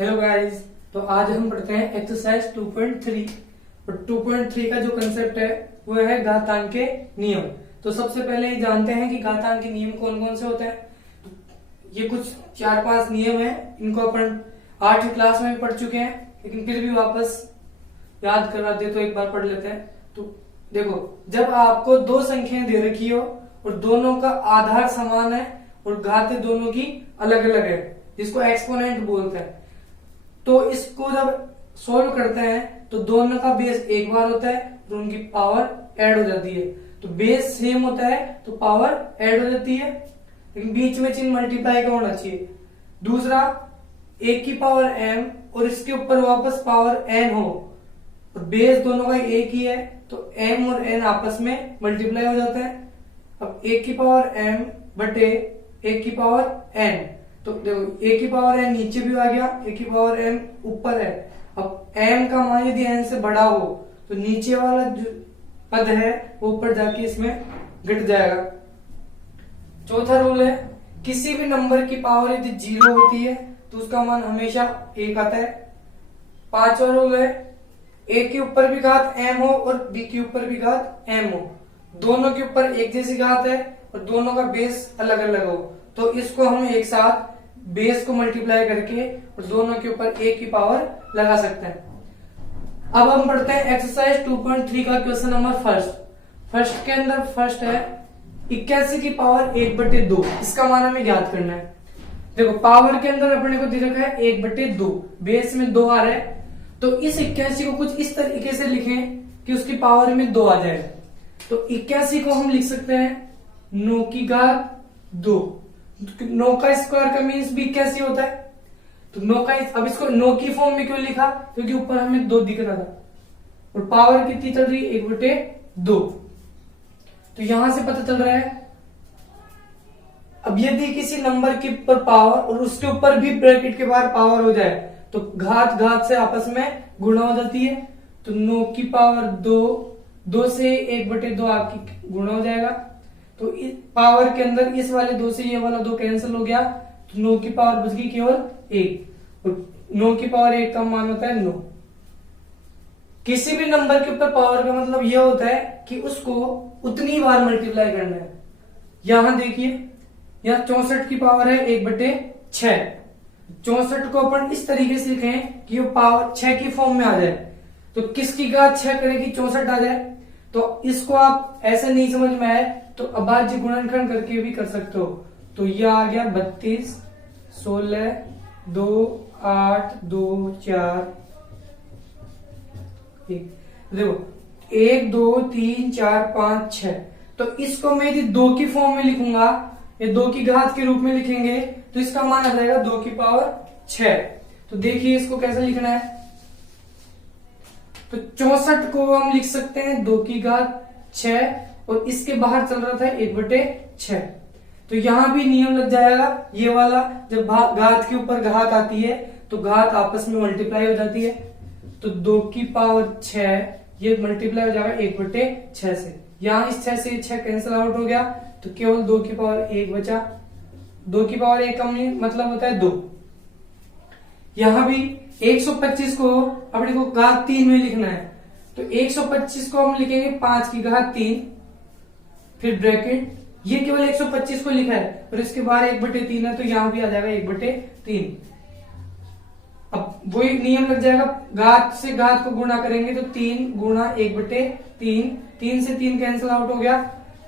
Hello guys. तो आज हम पढ़ते हैं एक्सरसाइज 2.3 और 2.3 का जो कंसेप्ट है वो है घातांक के नियम। तो सबसे पहले ये जानते हैं कि घातांक के नियम कौन कौन से होते हैं। ये कुछ 4-5 नियम हैं, इनको अपन 8वीं क्लास में भी पढ़ चुके हैं, लेकिन फिर भी वापस याद करवा दे तो एक बार पढ़ लेते हैं। तो देखो, जब आपको दो संख्याएं दे रखी हो और दोनों का आधार समान है और घातें दोनों की अलग अलग है, जिसको एक्सपोनेंट बोलते हैं, तो इसको जब सोल्व करते हैं तो दोनों का बेस एक बार होता है और उनकी पावर ऐड हो जाती है। तो बेस सेम होता है तो पावर ऐड हो जाती है, लेकिन बीच में चिन्ह मल्टीप्लाई का होना चाहिए। दूसरा, एक की पावर m और इसके ऊपर वापस पावर n हो और बेस दोनों का एक ही है तो m और n आपस में मल्टीप्लाई हो जाते हैं। अब एक की पावर m बटे एक की पावर n, तो देखो एक की पावर n नीचे भी आ गया, एक की पावर m ऊपर है। अब m का मान यदि n से बड़ा हो तो नीचे वाला जो पद है वो ऊपर जाके इसमें घट जाएगा। चौथा रूल है, किसी भी नंबर की पावर यदि 0 होती है तो उसका मान हमेशा 1 आता है। पांचवा रूल है, a के ऊपर भी घात m हो और b के ऊपर भी घात m हो, दोनों के ऊपर एक जैसी घात है और दोनों का बेस अलग अलग हो, तो इसको हम एक साथ बेस को मल्टीप्लाई करके और दोनों के ऊपर एक की पावर लगा सकते हैं। अब हम पढ़ते हैं एक्सरसाइज 2.3 का क्वेश्चन नंबर फर्स्ट के अंदर फर्स्ट है 81 की पावर 1/2, इसका मान हमें ज्ञात करना है। देखो, पावर के अंदर अपने को दे रखा है 1/2, बेस में 2 आ रहा है, तो इस 81 को कुछ इस तरीके से लिखें कि उसकी पावर में 2 आ जाए। तो 81 को हम लिख सकते हैं 9 की घात 2। 9 का स्क्वायर का मीन्स भी 81 होता है, तो 9 का अब इसको 9 की फॉर्म में क्यों लिखा, क्योंकि ऊपर हमें 2 दिख रहा था और पावर कितनी चल रही है 1/2। तो यहां से पता चल रहा है, अब यदि किसी नंबर के ऊपर पावर और उसके ऊपर भी ब्रैकेट के बाहर पावर हो जाए तो घात घात से आपस में गुणा हो जाती है। तो 9 की पावर 2 से 1/2 आपकी गुणा हो जाएगा। तो इस पावर के अंदर इस वाले 2 से ये वाला 2 कैंसिल हो गया, तो 9 की पावर बच गई केवल 1 और 9 की पावर 1 का मान होता है 9। किसी भी नंबर के ऊपर पावर का मतलब यह होता है कि उसको उतनी बार मल्टीप्लाई करना है। यहां देखिए, यहां 64 की पावर है 1/6। 64 को अपन इस तरीके से लिखें कि वो पावर 6 की फॉर्म में आ जाए, तो किसकी घात 6 करेगी 64 आ जाए। तो इसको आप ऐसे नहीं समझ में आए तो अभाज्य गुणनखंड करके भी कर सकते हो। तो यह आ गया 32, 16, 2, 8, 2, 4, 1। देखो 1, 2, 3, 4, 5, 6। तो इसको मैं यदि 2 की फॉर्म में लिखूंगा, ये 2 की घात के रूप में लिखेंगे तो इसका मान आ जाएगा 2 की पावर 6। तो देखिए इसको कैसे लिखना है, तो 64 को हम लिख सकते हैं 2 की घात 6 और इसके बाहर चल रहा था 1/6। तो यहां भी नियम लग जाएगा ये वाला, जब घात के ऊपर घात आती है तो घात आपस में मल्टीप्लाई हो जाती है। तो 2 की पावर 6 ये मल्टीप्लाई हो जाएगा 1/6 से। यहां इस 6 से 6 कैंसिल आउट हो गया तो केवल 2 की पावर 1 बचा। 2 की पावर 1 का मतलब होता है 2। यहां भी 125 को अपने को घात 3 में लिखना है, तो 125 को हम लिखेंगे 5 की घात 3, फिर ब्रैकेट, ये केवल 125 को लिखा है और इसके बाहर 1/3 है तो यहां भी आ जाएगा 1/3। अब वही नियम लग जाएगा, घात से घात को गुणा करेंगे तो 3 गुणा 1/3, 3 से 3 कैंसिल आउट हो गया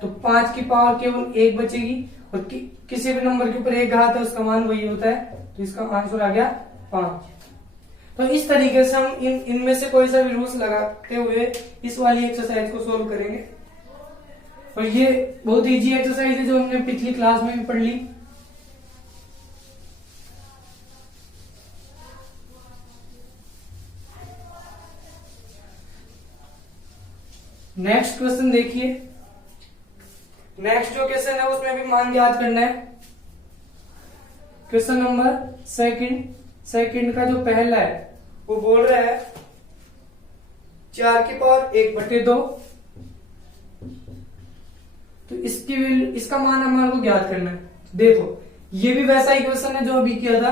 तो 5 की पावर केवल 1 बचेगी और किसी भी नंबर के ऊपर एक घात है उसका मान वही होता है, तो इसका आंसर आ गया 5। तो इस तरीके से हम इनमें से कोई सा भी रूल्स लगाते हुए इस वाली एक्सरसाइज को सोल्व करेंगे। और ये बहुत इजी एक्सरसाइज है जो हमने पिछली क्लास में भी पढ़ ली। नेक्स्ट क्वेश्चन देखिए, नेक्स्ट जो क्वेश्चन है उसमें भी मान याद करना है। क्वेश्चन नंबर सेकंड का जो पहला है वो बोल रहा है 4 की पावर 1/2, तो इसकी इसका मान हमारे को ज्ञात करना है। देखो ये भी वैसा ही क्वेश्चन है जो अभी किया था,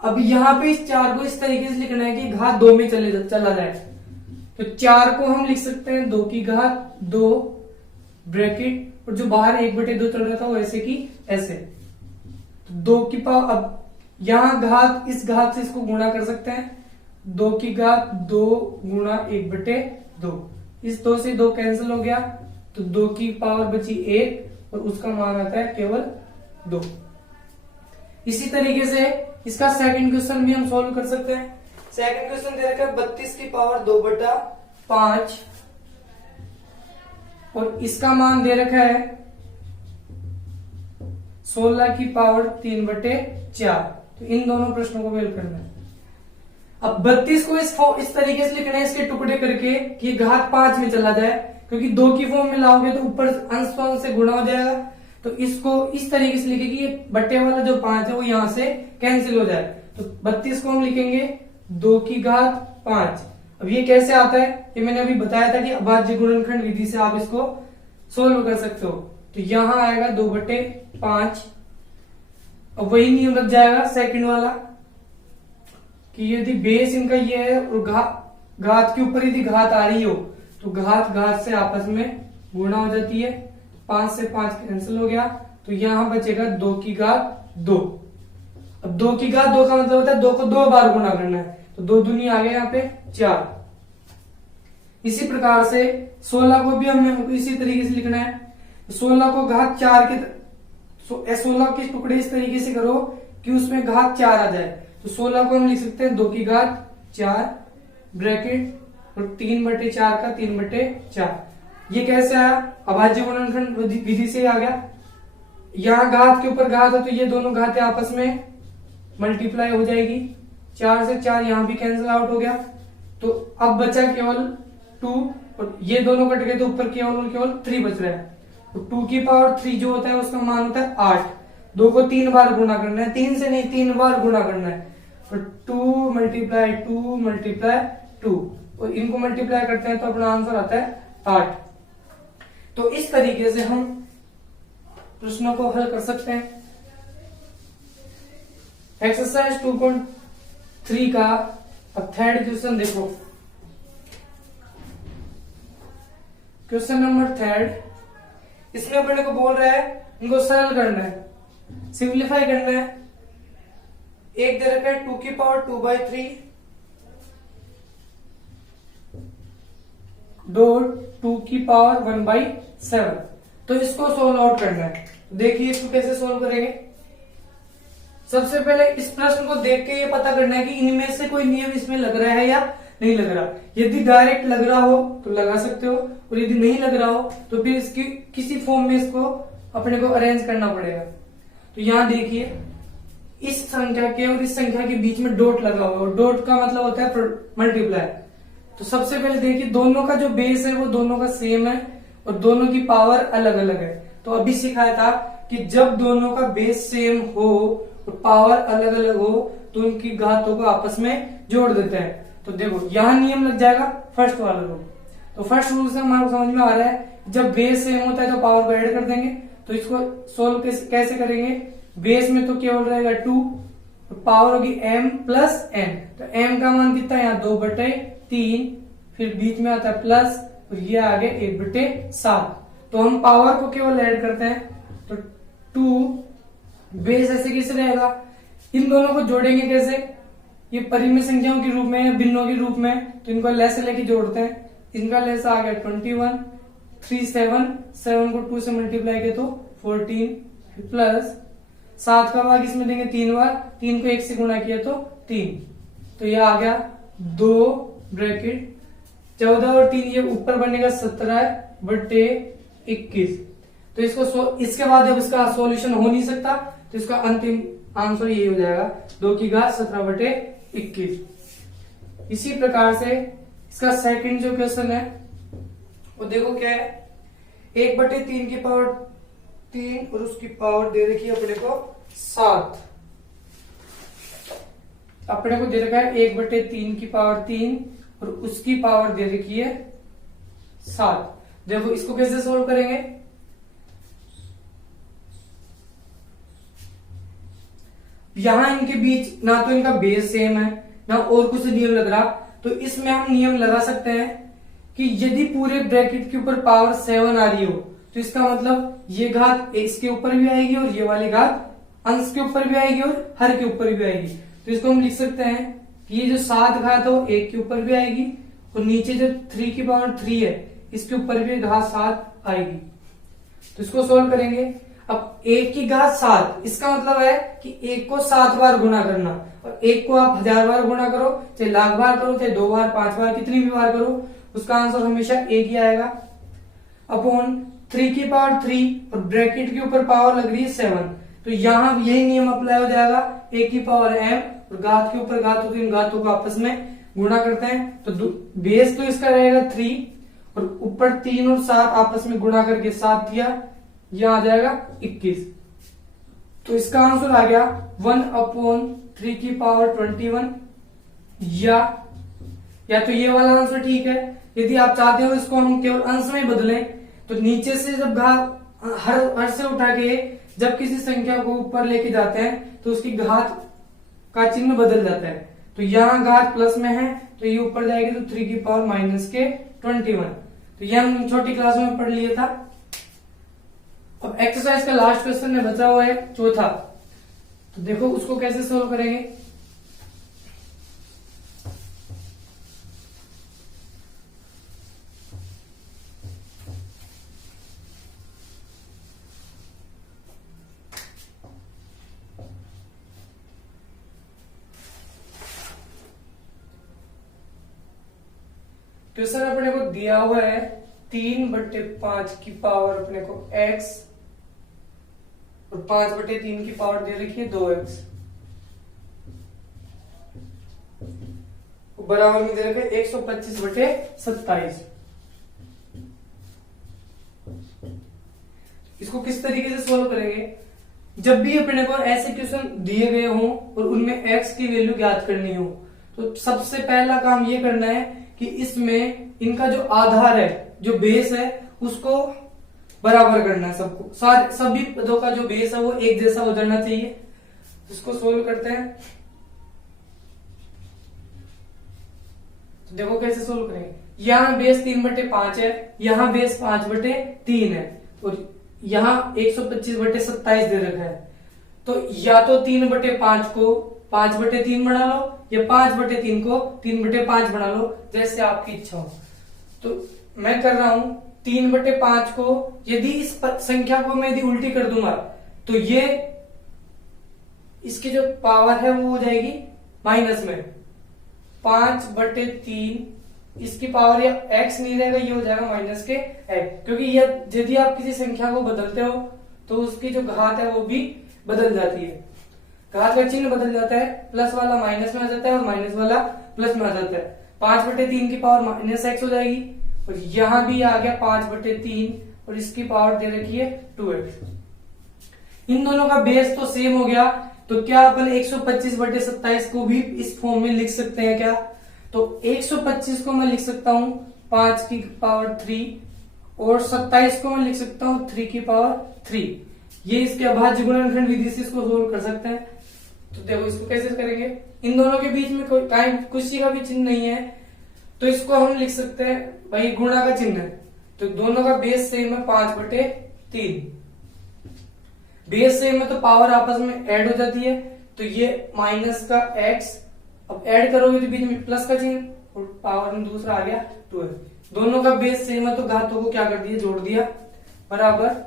अब यहाँ पे इस 4 को इस तरीके से लिखना है कि घात 2 में चला जाए। तो 4 को हम लिख सकते हैं 2 की घात 2 ब्रैकेट, और जो बाहर 1/2 चल रहा था वो ऐसे की ऐसे। तो 2 की पावर, अब यहाँ घात, इस घात से इसको गुणा कर सकते हैं। 2 की घात 2 गुणा 1/2, इस 2 से 2 कैंसिल हो गया, तो 2 की पावर बची 1 और उसका मान आता है केवल 2। इसी तरीके से इसका सेकंड क्वेश्चन भी हम सॉल्व कर सकते हैं। सेकंड क्वेश्चन दे रखा है 32 की पावर 2/5 और इसका मान दे रखा है 16 की पावर 3/4। तो इन दोनों प्रश्नों को हल करना है। अब 32 को इस तरीके से लिखना है, इसके टुकड़े करके कि घात 5 में चला जाए, क्योंकि 2 की फॉर्म में लाओगे तो ऊपर अंश अंश से गुणा हो जाएगा। तो इसको इस तरीके से लिखे कि ये बटे वाला जो 5 है वो यहां से कैंसिल हो जाए। तो 32 को हम लिखेंगे 2 की घात 5। अब ये कैसे आता है, ये मैंने अभी बताया था कि अभाज्य गुणनखंड विधि से आप इसको सोल्व कर सकते हो। तो यहां आएगा 2/5। अब वही नियम लग जाएगा सेकंड वाला कि यदि बेस इनका ये है और घात के ऊपर यदि घात आ रही हो तो घात घात से आपस में गुणा हो जाती है। 5 से 5 कैंसिल हो गया, तो यहां बचेगा 2 की घात 2। अब 2 की घात 2 का मतलब होता है 2 को 2 बार गुणा करना है, तो 2 दूनी आ गया यहाँ पे 4। इसी प्रकार से 16 को भी हमें इसी तरीके से लिखना है। 16 को घात 4 के 16 के टुकड़े इस तरीके से करो कि उसमें घात 4 आ जाए। तो 16 को हम लिख सकते हैं 2 की घात 4 ब्रैकेट और 3/4 का 3/4। ये कैसे आया, अभाज्य गुणनखंड विधि से आ गया। यहाँ घात के ऊपर घात है तो ये दोनों घातें आपस में मल्टीप्लाई हो जाएगी। 4 से 4 यहाँ भी कैंसिल आउट हो गया, तो अब बचा केवल 2 और ये दोनों कट गए तो ऊपर केवल 3 बच रहा है। तो 2 की पावर 3 जो होता है उसका मान होता है 8। 2 को 3 बार गुणा करना है, 3 से नहीं 3 बार गुणा करना है। तो 2 × 2 × 2 और इनको मल्टीप्लाई करते हैं तो अपना आंसर आता है 8। तो इस तरीके से हम प्रश्नों को हल कर सकते हैं। एक्सरसाइज 2.3 का अब थर्ड क्वेश्चन देखो। क्वेश्चन नंबर 3, इसमें अपने को बोल रहा है इनको सरल करना है, सिंप्लीफाई करना है। एक दे रखा है 2 की पावर 2/3 डॉट 2 की पावर 1/7। तो इसको सोल्व आउट करना है। देखिए इसको कैसे सोल्व करेंगे। सबसे पहले इस प्रश्न को देख के ये पता करना है कि इनमें से कोई नियम इसमें लग रहा है या नहीं लग रहा। यदि डायरेक्ट लग रहा हो तो लगा सकते हो, और यदि नहीं लग रहा हो तो फिर इसकी किसी फॉर्म में इसको अपने को अरेंज करना पड़ेगा। तो यहां देखिए इस संख्या के और इस संख्या के बीच में डॉट लगा हुआ है, और डॉट का मतलब होता है मल्टीप्लाई। तो सबसे पहले देखिए दोनों का जो बेस है वो दोनों का सेम है और दोनों की पावर अलग अलग है। तो अभी सिखाया था कि जब दोनों का बेस सेम हो और पावर अलग अलग हो तो उनकी घातों को आपस में जोड़ देते हैं। तो देखो यहां नियम लग जाएगा फर्स्ट वाला रूल। तो फर्स्ट रूल से हमारे समझ में आ रहा है जब बेस सेम होता है तो पावर को ऐड कर देंगे। तो इसको सोल्व कैसे करेंगे, बेस में तो केवल रहेगा 2 और पावर होगी m + n। तो m का मान कितना है यहाँ 2/3, फिर बीच में आता है प्लस और ये आगे 1/7। तो हम पावर को केवल ऐड करते हैं। तो 2 बेस ऐसे कैसे रहेगा, इन दोनों को जोड़ेंगे कैसे, ये परिमेय संख्याओं के रूप में या भिन्नों के रूप में, तो इनको लेस लेके जोड़ते हैं। इनका लेस आ गया 21, 3 7 को 2 से मल्टीप्लाई किया तो 14 प्लस 7 का भाग इसमें देंगे 3 बार, 3 को 1 से गुणा किया तो 3। तो ये आ गया 2 ब्रैकेट 14 और 3 ये ऊपर बनेगा 17/21। तो इसके बाद जब इसका सॉल्यूशन हो नहीं सकता तो इसका अंतिम आंसर यही हो जाएगा 2 की घात 17/21। इसी प्रकार से इसका सेकंड जो क्वेश्चन है वो देखो क्या है, 1/3 की पावर 3 और उसकी पावर दे रखी है अपने को 7। अपने को दे रखा है 1/3 की पावर 3 और उसकी पावर दे रखी है 7। देखो इसको कैसे सोल्व करेंगे, यहाँ इनके बीच ना तो इनका बेस सेम है ना और कुछ नियम लग रहा, तो इसमें हम नियम लगा सकते हैं कि यदि पूरे ब्रैकेट के ऊपर पावर 7 आ रही हो तो इसका मतलब ये घात इसके ऊपर भी आएगी और ये वाली घात अंश के ऊपर भी आएगी और हर के ऊपर भी आएगी। तो इसको हम लिख सकते हैं कि ये जो 7 घात है वो 1 के ऊपर भी आएगी और नीचे जो 3 की पावर 3 है इसके ऊपर भी घात 7 आएगी। तो इसको सोल्व करेंगे। अब 1 की घात 7, इसका मतलब है कि 1 को 7 बार गुणा करना, और 1 को आप 1000 बार गुणा करो, चाहे लाख बार करो, चाहे 2 बार 5 बार कितनी भी बार करो, उसका आंसर हमेशा 1 ही आएगा। अपॉन 3 की पावर 3 और ब्रैकेट के ऊपर पावर लग रही है 7, तो यहां यही नियम अप्लाई हो जाएगा। 1 की पावर m और घात के ऊपर घात होती है, इन घातों को आपस में गुणा करते हैं, तो बेस तो इसका रहेगा 3 और ऊपर 3 और 7 आपस में गुणा करके 7 दिया, यहां आ जाएगा 21। तो इसका आंसर आ गया 1/3 की पावर 21, या तो ये वाला आंसर ठीक है। यदि आप चाहते हो इसको हम केवल अंश में बदलें, तो नीचे से जब घात हर से उठा के जब किसी संख्या को ऊपर लेके जाते हैं तो उसकी घात का चिन्ह बदल जाता है। तो यहाँ घात प्लस में है तो ये ऊपर जाएगी तो 3 की पावर -21। तो ये हम छोटी क्लास में पढ़ लिया था। अब एक्सरसाइज का लास्ट क्वेश्चन में बचा हुआ है चौथा, तो देखो उसको कैसे सोल्व करेंगे। क्वेश्चन अपने को दिया हुआ है 3/5 की पावर अपने को x और 5/3 की पावर दे रखी है 2x, बराबर में दे रखा है 125/27। इसको किस तरीके से सोल्व करेंगे। जब भी अपने को ऐसे क्वेश्चन दिए गए हों और उनमें x की वैल्यू ज्ञात करनी हो, तो सबसे पहला काम ये करना है कि इसमें इनका जो आधार है, जो बेस है, उसको बराबर करना है सबको। सभी पदों का जो बेस है वो एक जैसा हो जाना चाहिए। इसको सोल्व करते हैं। तो देखो कैसे सोल्व करेंगे। यहाँ बेस 3/5 है, यहाँ बेस 5/3 है और यहाँ 125/27 दे रखा है। तो या तो 3/5 को 5/3 बना लो या 5/3 को 3/5 बना लो, जैसे आपकी इच्छा हो। तो मैं कर रहा हूं 3/5 को, यदि इस संख्या को मैं यदि उल्टी कर दूंगा तो ये इसकी जो पावर है वो हो जाएगी माइनस में 5/3, इसकी पावर या x नहीं रहेगा, ये हो जाएगा माइनस के x, क्योंकि यदि आप किसी संख्या को बदलते हो तो उसकी जो घात है वो भी बदल जाती है। घात का चिन्ह बदल जाता है, प्लस वाला माइनस में आ जाता है और माइनस वाला प्लस में आ जाता है। 5/3 की पावर -x हो जाएगी और यहां भी आ गया 5/3 और इसकी पावर दे रखी है 2x। इन दोनों का बेस तो सेम हो गया, तो क्या अपन 125/27 को भी इस फॉर्म में लिख सकते हैं क्या। तो 125 को मैं लिख सकता हूं 5 की पावर 3 और 27 को मैं लिख सकता हूं 3 की पावर 3। ये इसके अभाज्य गुणनखंड विधि से इसको सोल्व कर सकते हैं। तो देखो इसको कैसे करेंगे। इन दोनों के बीच में कोई किसी का भी चिन्ह नहीं है, तो इसको हम लिख सकते हैं भाई गुणा का चिन्ह है। तो दोनों का बेस सेम है 5/3, बेस सेम है तो पावर आपस में ऐड हो जाती है। तो ये माइनस का x, अब ऐड करोगे तो बीच में प्लस का चिन्ह और पावर में दूसरा आ गया 2x। दोनों का बेस सेम है तो घातों को क्या कर दिया, जोड़ दिया, बराबर।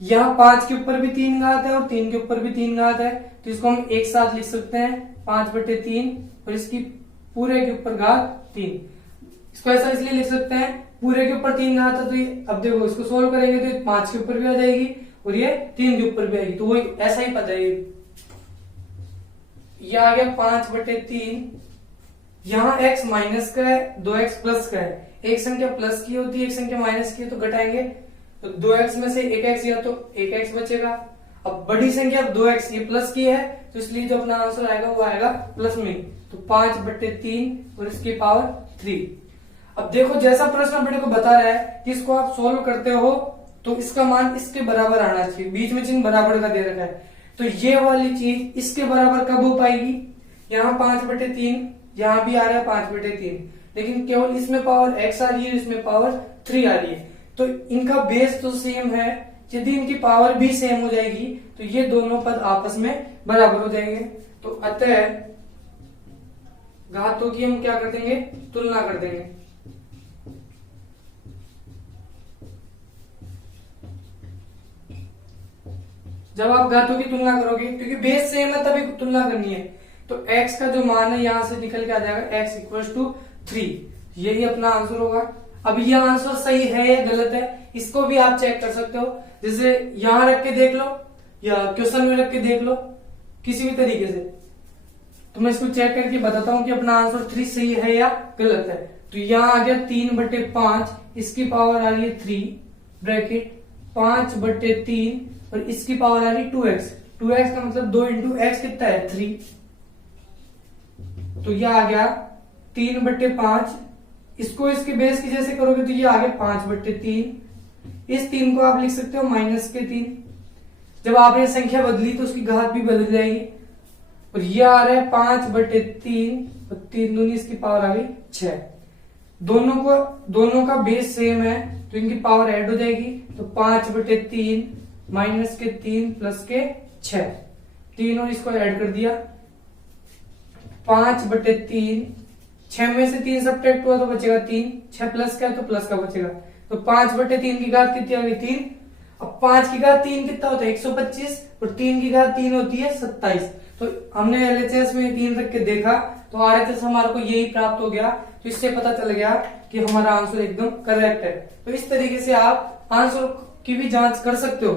यहाँ 5 के ऊपर भी 3 घात है और 3 के ऊपर भी 3 घात है, तो इसको हम एक साथ लिख सकते हैं 5/3 और इसकी पूरे के ऊपर घात 3। इसको ऐसा इसलिए लिख सकते हैं, पूरे के ऊपर 3 घात है तो ये, अब देखो इसको सोल्व करेंगे तो 5 के ऊपर भी आ जाएगी और ये 3 के ऊपर भी आएगी, तो वो ऐसा ही पता है। ये आ गया 5/3। यहाँ x माइनस का है, 2x प्लस का है। एक संख्या प्लस की होती है, एक संख्या माइनस की है, तो घटाएंगे तो 2x में से 1x या तो 1x बचेगा। अब बड़ी संख्या 2x ये प्लस की है, तो इसलिए जो अपना आंसर आएगा वो आएगा प्लस में, तो 5/3 और इसकी पावर 3। अब देखो जैसा प्रश्न अपने को बता रहा है कि इसको आप सोल्व करते हो तो इसका मान इसके बराबर आना चाहिए, बीच में चिन्ह बराबर का दे रखा है। तो ये वाली चीज इसके बराबर कब हो पाएगी? यहाँ 5/3, यहाँ भी आ रहा है 5/3, लेकिन केवल इसमें पावर x आ रही है, इसमें पावर 3 आ रही है। तो इनका बेस तो सेम है, यदि इनकी पावर भी सेम हो जाएगी तो ये दोनों पद आपस में बराबर हो जाएंगे। तो अतः घातों की हम क्या कर देंगे? तुलना कर देंगे। जब आप घातों की तुलना करोगे, क्योंकि बेस सेम है तभी तुलना करनी है, तो x का जो मान है यहां से निकल के आ जाएगा x = 3। यही अपना आंसर होगा। अब ये आंसर सही है या गलत है इसको भी आप चेक कर सकते हो, जैसे यहां रख के देख लो या क्वेश्चन में रख के देख लो, किसी भी तरीके से। तो मैं इसको चेक करके बताता हूं कि अपना आंसर 3 सही है या गलत है। तो यहां आ गया 3/5, इसकी पावर आ रही है 3 ब्रैकेट 5/3 और इसकी पावर आ रही है 2x। 2x का मतलब 2 × x कितना है? 3। तो यह आ गया 3/5। इसको इसके बेस की जैसे करोगे तो ये आ गया 5/3। इस 3 को आप लिख सकते हो -3। जब आपने संख्या बदली तो उसकी घात भी बदल जाएगी। और ये आ रहा है 5/3 और 3 दूनी इसकी पावर आ गई 6। दोनों का बेस सेम है तो इनकी पावर ऐड हो जाएगी। तो 5/3 -3 + 6, 3 और इसको ऐड कर दिया 5/3। 6 में से 3 सब्ट्रैक्ट हुआ तो बचेगा 3, 6 प्लस का है तो प्लस का बचेगा। तो 5/3 की घात कितनी आ गई? 3। अब 5 की घात 3 कितना होता है? 125 और 3 की घात 3 होती है 27। तो हमने LHS में 3 रख के देखा तो RHS हमारे को यही प्राप्त हो गया। तो इससे पता चल गया कि हमारा आंसर एकदम करेक्ट है। तो इस तरीके से आप आंसर की भी जांच कर सकते हो।